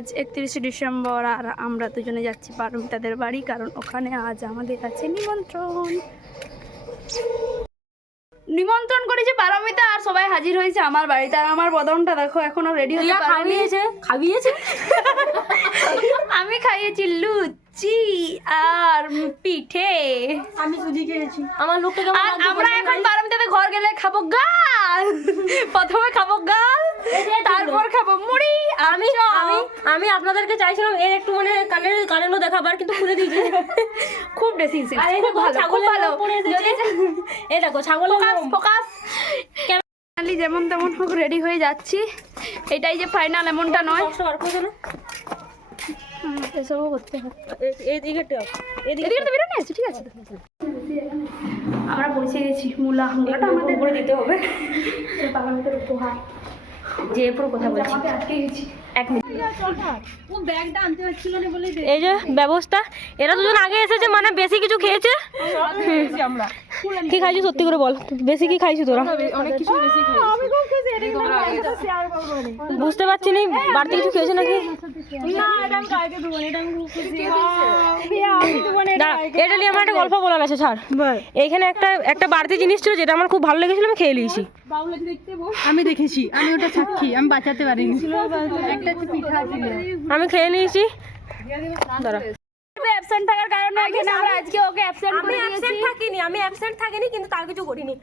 আজ 31শে ডিসেম্বর আর আমরা দুজনে যাচ্ছি পারমিতাদের বাড়ি, কারণ ওখানে আজ আমাদের কাছে নিমন্ত্রণ করেছে পারমিতা, আর সবাই হাজির হয়েছে আমার বাড়িতে। আর আমার বদনটা দেখো এখনো রেডি হতে খাইয়েছে আমি খাইয়েছি লুচি আর পিঠে, আমি সুজি খেয়েছি। আমার লোকটা কেমন লাগছে? আমরা এখন পারমিতাদের ঘর গেলে খাবো গাল, প্রথমে খাবো গাল, তারপর খাবো মুড়ি। আমি আপনাদেরকে চাইছিলাম এর একটু মানে কানেরও দেখাবার, কিন্তু খুলে দিয়েছি। খুব ড্রেসিং সেন্স, খুব ভালো, খুব ভালো। এই দেখো ছাগল ফোকাস। ফাইনালি যেমন তেমন হোক রেডি হয়ে যাচ্ছি। এটাই যে ফাইনাল এমনটা নয়, এসবও করতে হবে। এদিকে তো বেরোনি আছে, ঠিক আছে। আমরা পৌঁছে গেছি। মুলাটা আমাদের উপরে দিতে হবে, পারমিতার উপহার। যে পুরো কথা বলছি, আটকে গেছি। এই যে ব্যবস্থা, এরা দুজন আগে এসেছে মানে বেশি কিছু খেয়েছে। কি খাইছি সত্যি করে বল, বেশি কি খাইছি তোরা? বুঝতে পারছি না বাড়তি কিছু খেয়েছে নাকি। এটা নিয়ে আমার একটা গল্প বলার আছে, ছাড়। এইখানে একটা বাড়তি জিনিস ছিল যেটা আমার খুব ভালো লেগেছিল, আমি খেয়ে নিয়েছি। আমি দেখেছি, আমি ওটা সাক্ষী, আমি বাঁচাতে পারিনি। একটা পিঠা ছিল, আমি খেয়ে নিয়েছি। অ্যাবসেন্ট থাকার কারণে এখানে আমরা আজকে ওকে অ্যাবসেন্ট করে দিয়েছি। আমি অ্যাবসেন্ট থাকিনি, কিন্তু তার কিছু করিনি।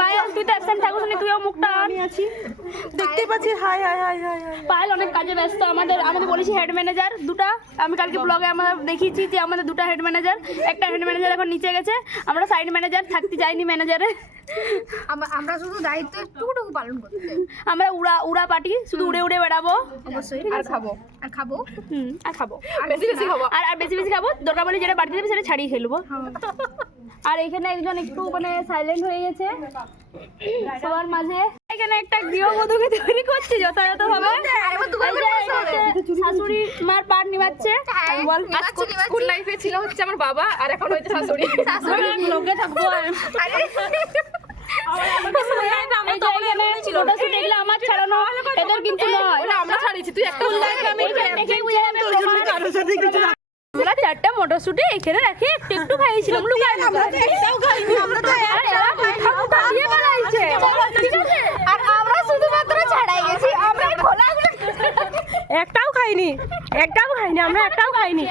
পায়েল তুই তো অ্যাবসেন্ট থাকিস না, তুইও মুখটা আছি দেখতে পাচ্ছি। High high high high. Payel অনেক কাজে ব্যস্ত। আমাদের বলেছি হেড ম্যানেজার দুটা, আমি কালকে ব্লগে আমরা দেখিয়েছি যে আমাদের দুটা হেড ম্যানেজার, একটা হেড ম্যানেজার এখন নিচে গেছে, আমরা সাইড ম্যানেজার থাকতে যাইনি ম্যানেজারে। আমরা শুধু দায়িত্ব একটুটুকু পালন করতে, আমরা উড়া পাটি, শুধু উড়ে উড়ে বেড়াবো অবশ্যই। আর খাবো আর খাবো আর বেশি বেশি খাবো। দরকার বলে যেটা বাড়িতে দেবে সেটা ছাড়িয়ে খেলবো। আর এখানে একজন একটু মানে সাইলেন্ট হয়ে গেছে সবার মাঝে। এখানে একটা গৃহবধূকে তৈরি করছে যথাযথ ভাবে। শাশুড়ি মার পাট নিবাচ্ছে। স্কুল লাইফে ছিল হচ্ছে আমার বাবা, আর এখন হচ্ছে শাশুড়ি। লোকে থাকবো আমার ছাড়ানো, এদের কিন্তু নয়। আমরা ছাড়িয়েছি, তুই একটা আমরা 4টা মটরশুটি এখানে রাখি একটু খাইছিলাম। আর আমরা শুধুমাত্র ছাড়াই গেছি, আমরা একটাও খাইনি আমরা, একটাও খাইনি।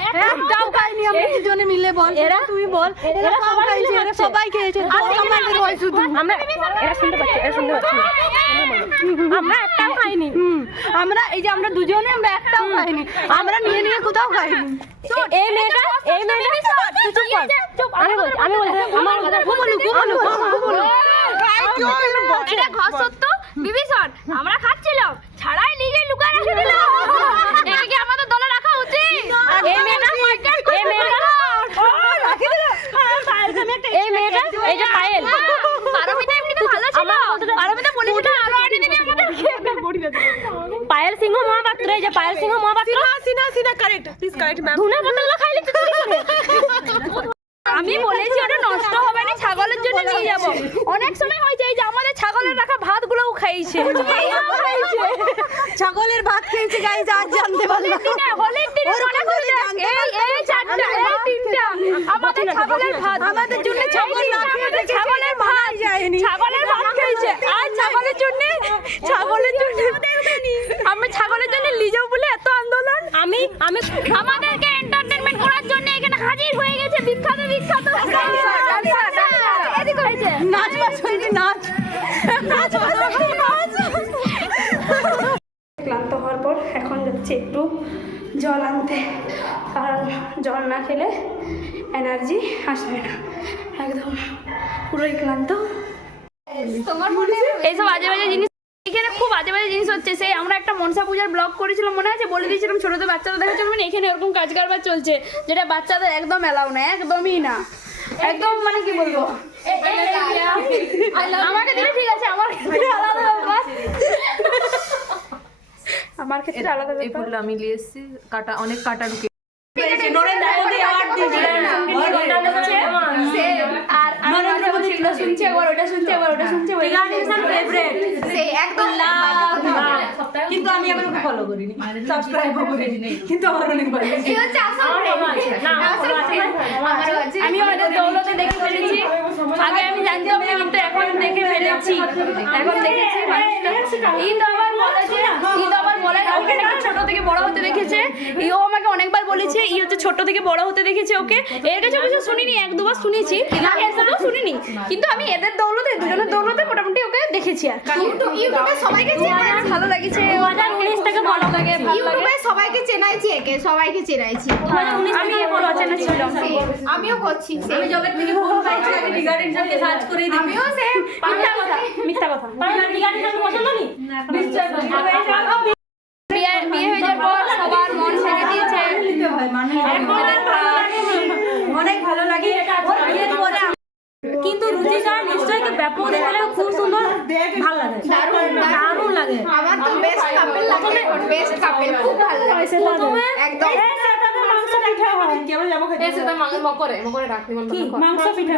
আমরা দুজনে মিলে বল, এরা তুই বল। এরা সবাই খাইছে, এরা সবাই খেয়েছে, আমাদের হয় শুধু। আমরা এরা শুনতে পাচ্ছি আমরা একটাও খাইনি। আমরা এই যে আমরা দুজনে, আমরা একটাও খাইনি। আমরা নিয়ে কোথাও খাইনি। এই মেয়েটা চুপ কর। আমি বলি আমার কথা বলো। এটা ঘসত্ব বিভীষণ, আমরা খাচ্ছিলাম, ছাড়াই লিগে লুকায় রেখে দিল। এটা কি আমাদের দলে রাখা উচিত? এই মেয়েটা এই যে পায়েল, পারমিতা এমনিতে ভালো ছিল, পারমিতা বলেছিল আরো আনি দিবি আমাদের। পায়েল সিংহ মহাপাত্র, এই যে পায়েল সিংহ মহাপাত্র। সিনা কারেক্ট, প্লিজ কারেক্ট ম্যাম। ধুনা পাতাগুলো খাইলে তো চুরি করে। আমি বলেছি ওটা নষ্ট হবে না, ছাগলের জন্য নিয়ে যাব। অনেক সময় হয়েছে এই যে আমাদের ছাগলের রাখা ভাতগুলোও খাইছে। ছাগলের ভাত খেয়েছে গাইস, আজ জানতে পারলাম। হলের দিনে মনে করে এই 4টা এই 3টা আমাদের ছাগলের ভাত, আমাদের জন্য ছাগলের ভাত যায়নি, ছাগলের ভাত খেয়েছে। আর ছাগলের জন্য আমরা ছাগলের জন্য লিজাও বলে এত আন্দোলন। আমি আমাদেরকে এন্টারটেইনমেন্ট করার জন্য এখানে হাজির হয়ে গেছে বিখ্যাত নাচ বাসন্তী নাচ। ক্লান্ত হওয়ার পর এখন যাচ্ছি একটু জল আনতে, কারণ জল না খেলে এনার্জি আসবে না, একদম পুরোই ক্লান্ত। এইসব বাজে বাজে জিনিস এখানে খুব বাজে জিনিস হচ্ছে। সেই আমরা একটা মনসা পূজার ব্লগ করেছিলাম, মনে আছে? বলে দিয়েছিলাম ছোটদের বাচ্চাদের দেখা চলবে না। এখানে এরকম কাজ কারবার চলছে যেটা বাচ্চাদের একদম এলাও না, একদমই না, একদম মানে কি বলবো। আমাকে দিলে ঠিক আছে, আমার ক্ষেত্রে আলাদা ব্যাপার, আমার ক্ষেত্রে আলাদা ব্যাপার। এই ফুলটা আমি নিয়ে এসেছি, কাটা অনেক কাটা ঢুকে। আর নরেন্দ্র মোদী এটা শুনছে, একবার ওটা শুনছে, একবার ওটা শুনছে। একদম কিন্তু আমি এখন ওকে ফলো করিনি, সাবস্ক্রাইবও করিনি, কিন্তু আমার অনেক ভালো লাগে। এই হচ্ছে আসল আমি ওদের দৌলতে দেখে ফেলেছি, আগে আমি জানতাম না কিন্তু এখন দেখে ফেলেছি, এখন দেখেছি মানুষটা। ঈদ আবার বলে ওকে নাকি ছোট থেকে বড় হতে দেখেছে, ইও আমাকে অনেকবার বলেছে ই হচ্ছে ছোট থেকে বড় হতে দেখেছে ওকে। এর কাছে অবশ্য শুনিনি, এক দুবার শুনেছি, এর সাথেও শুনিনি, কিন্তু আমি এদের দৌলতে দুজনের দৌলতে মোটামুটি ওকে দেখেছি। আর ইউটিউবে সবাইকে চেনাইছি, ভালো লাগছে, 2019 থেকে ভালো লাগে, ভালো লাগে। ইউটিউবে সবাইকে চেনাইছি, সবাইকে চেনাইছি। আমি বড় চেনা ছিলাম, আমিও করছি আমি যবে থেকে ফোন পাইছি আগে টিগার ইনসানকে সার্চ করেই দেখি। আমিও সেম। মিথ্যা কথা। টিগার ইনসান পছন্দ নেই নিশ্চয় বিয়ে হয়ে যাওয়ার পর সবার মন ভেঙে দিয়েছে। অনেক ভালো লাগে ওর বিয়ের পরে কিন্তু রুচিকা নিশ্চয়ই ব্যাপক দেখলে খুব সুন্দর, ভালো লাগে, দারুণ লাগে। আমার তো বেস্ট কাপল লাগে, বেস্ট কাপল খুব ভালো লাগে একদম। মাংস পিঠা হয়, কেমন যাবো খেতে? এসে তো মকরে রাখ নিমন্ত্রণ কর। মাংস পিঠা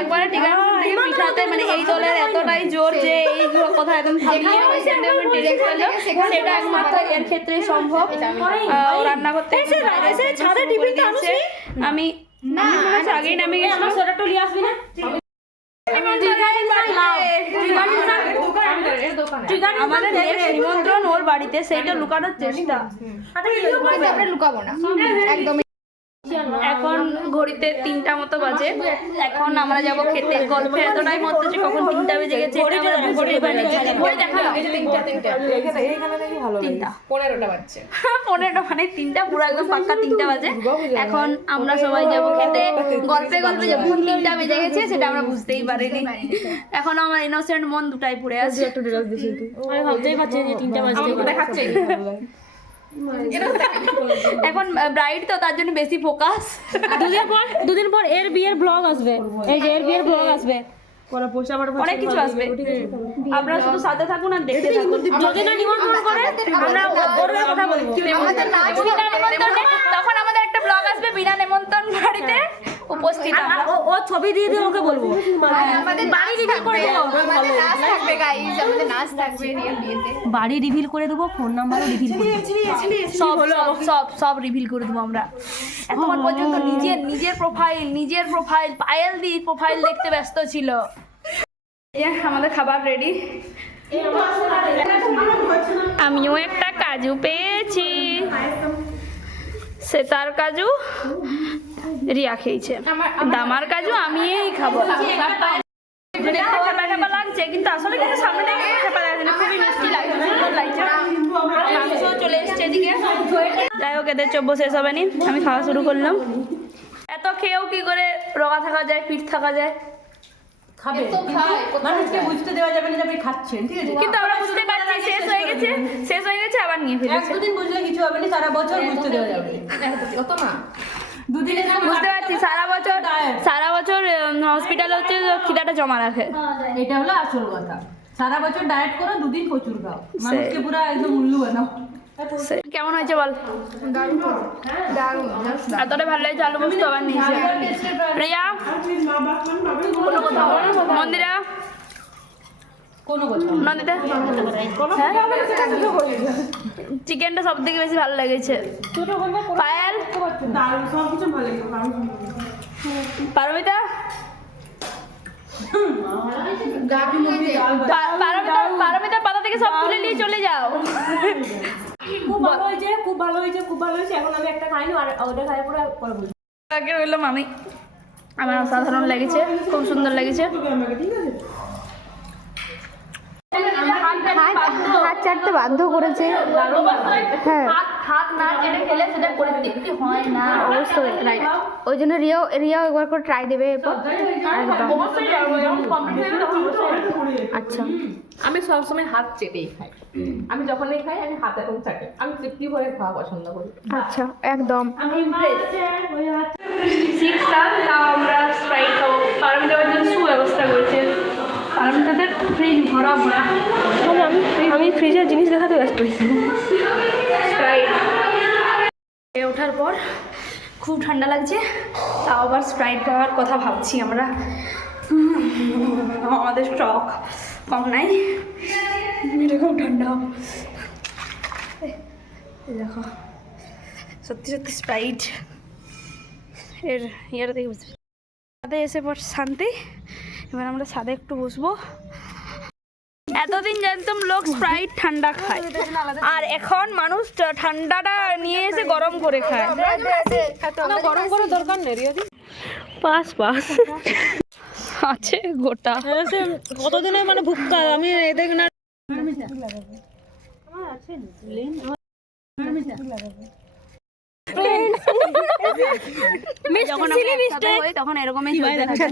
একবারে টিকার থেকে পিঠাতে মানে এই দলের এতটাই জোর যে এই কথা একদম থামিয়ে সেটা একমাত্র এর ক্ষেত্রেই সম্ভব। রান্না করতে ছাদে টিফিন দিয়েছে, আমি না আগেই নামে গেছি। আমার সোয়েটারটা নিয়ে আসবি না? আমাদের নিমন্ত্রণ ওর বাড়িতে, সেইটা লুকানোর চেষ্টা। আমরা লুকাবো না একদম। এখন ঘড়িতে 3টা মতো বাজে, এখন আমরা যাব খেতে। গল্পে এতটাই মধ্যে যে কখন 3টা বেজে গেছে ঘড়ি দেখালাম 3টা 15টা বাজছে। 15টা মানে 3টা পুরো একদম পাক্কা 3টা বাজে। এখন আমরা সবাই যাব খেতে। গল্পে গল্পে যে 3টা বেজে গেছে সেটা আমরা বুঝতেই পারিনি। এখন আমার ইনোসেন্ট মন দুটাই পড়ে আছে। আমি ভাবতেই পারছি যে 3টা বাজতে দেখাচ্ছে এখন ব্রাইড তো তার জন্য বেশি ফোকাস। দুদিন পর এর বিয়ের ব্লগ আসবে, এই যে এর বিয়ের ব্লগ আসবে, অনেক কিছু আসবে, আপনারা শুধু সাথে থাকুন আর দেখতে থাকুন। যদি না নিমন্ত্রণ করে আমরা ওর হয়ে কথা বলবো। বিনা নেমন্তন্নে তখন আমাদের একটা ব্লগ আসবে বিনা নেমন্তন্ন বাড়িতে উপস্থিত আমরা। ও ছবি দিয়ে দিয়ে ওকে বলবো, আমাদের বাড়ি রিভিল করে দেবো, আমাদের নাচ থাকবে গাইস, আমাদের নাচ থাকবে রিয়েল বিয়েতে। বাড়ি রিভিল করে দেবো, ফোন নাম্বারও রিভিল করে দেবো, সব রিভিল করে দেবো আমরা। এখন পর্যন্ত নিজের প্রোফাইল পায়েল দি প্রোফাইল দেখতে ব্যস্ত ছিল। আমাদের খাবার রেডি। আমিও একটা কাজু পেয়েছি, সেতার কাজু রিয়া খেয়েছে, দামার কাজু আমিই খাবো। খেপা লাগছে কিন্তু আসলে কিন্তু সামনে থেকে খেপা লাগছে না, খুবই মিষ্টি লাগছে, সুন্দর লাগছে। মাংস চলে এসছে এদিকে। যাই হোক এদের চব্য শেষ হবে নি, আমি খাওয়া শুরু করলাম। এত খেয়েও কি করে রোগা থাকা যায়, ফিট থাকা যায়? খাবে মানুষকে বুঝতে দেওয়া যাবে না যে আপনি খাচ্ছেন, ঠিক আছে? কিন্তু আমরা বুঝতে পারছি শেষ হয়ে গেছে আবার নিয়ে ফেলেছে। দুদিন বুঝলে কিছু হবে না, সারা বছর বুঝতে দেওয়া যাবে না। অত না দুদিনে বুঝতে পারছি সারা বছর হসপিটালে হচ্ছে খিদাটা জমা রাখে। এটা হলো আসল কথা। সারা বছর ডায়েট করো, দুদিন প্রচুর খাও, মানুষকে পুরো একদম উল্লু বানাও। কেমন হয়েছে বল? এতটা ভালো লাগছে, আলু পোস্ত আবার নিয়েছে রিয়া, মন্দিরা, কোনো কথা নন্দিতা। চিকেনটা সব থেকে বেশি ভালো লেগেছে। পায়েল, পারমিতা, পারমিতার পাতা থেকে সব তুলে নিয়ে চলে যাও। খুব ভালো হয়েছে, খুব ভালো হয়েছে, খুব ভালো হয়েছে। এখন আমি একটা খাইনি, আর ওটা খাই পরে বলবো। আগে রইলাম আমি, আমার অসাধারণ লেগেছে, খুব সুন্দর লেগেছে। হাত চাটতে বাধ্য করেছে। হ্যাঁ হাত না কেটে খেলে সেটা পরিতৃপ্তি হয় না। অবশ্যই রাইট, ওই জন্য রিয়াও একবার করে ট্রাই দেবে এরপর। একদম অবশ্যই আচ্ছা। আমি সবসময় হাত চেটেই খাই, আমি যখনই খাই আমি হাত এখন চাটে, আমি তৃপ্তি ভরে খাওয়া পছন্দ করি। আচ্ছা একদম। আমরা স্প্রাইট খাবো। পারমিতাদের জন্য সুব্যবস্থা করেছে, পারমিতাদের ফ্রিজ ভরা ভরা। আমি ফ্রিজের জিনিস দেখাতে ব্যস্ত হয়েছি। স্প্রাইট ওঠার পর খুব ঠান্ডা লাগছে, তাও আবার স্প্রাইট খাওয়ার কথা ভাবছি আমরা। আমাদের স্টক কম নাই, এটা খুব ঠান্ডা। এই দেখো সত্যি সত্যি স্প্রাইট এর ইয়েটা দেখে বুঝতে ছাদে এসে পর শান্তি। এবার আমরা ছাদে একটু বসবো। এতদিন জানতাম লোক স্প্রাইট ঠান্ডা খায়, আর এখন মানুষ ঠান্ডাটা নিয়ে এসে গরম করে খায়। গরম করে দরকার নেই রিয়া দি। পাস পাস আছে গোটা। কতদিনে মানে ভুক্কা আমি এদের না যখন আমরা একসাথে হই তখন এরকমই চলতে থাকে।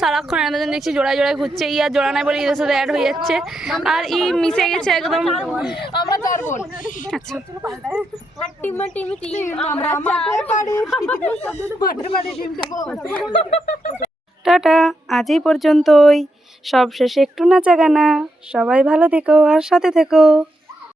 সারাক্ষণ এতজন দেখছি জোড়ায় জোড়ায় ঘুরছে, ই আর জোড়া নাই বলে এদের সাথে অ্যাড হয়ে যাচ্ছে, আর ই মিশে গেছে একদম। আমরা 4 বোন। টাটা, আজ এই পর্যন্তই। সব শেষে একটু নাচা গানা। সবাই ভালো থেকো আর সাথে থেকো।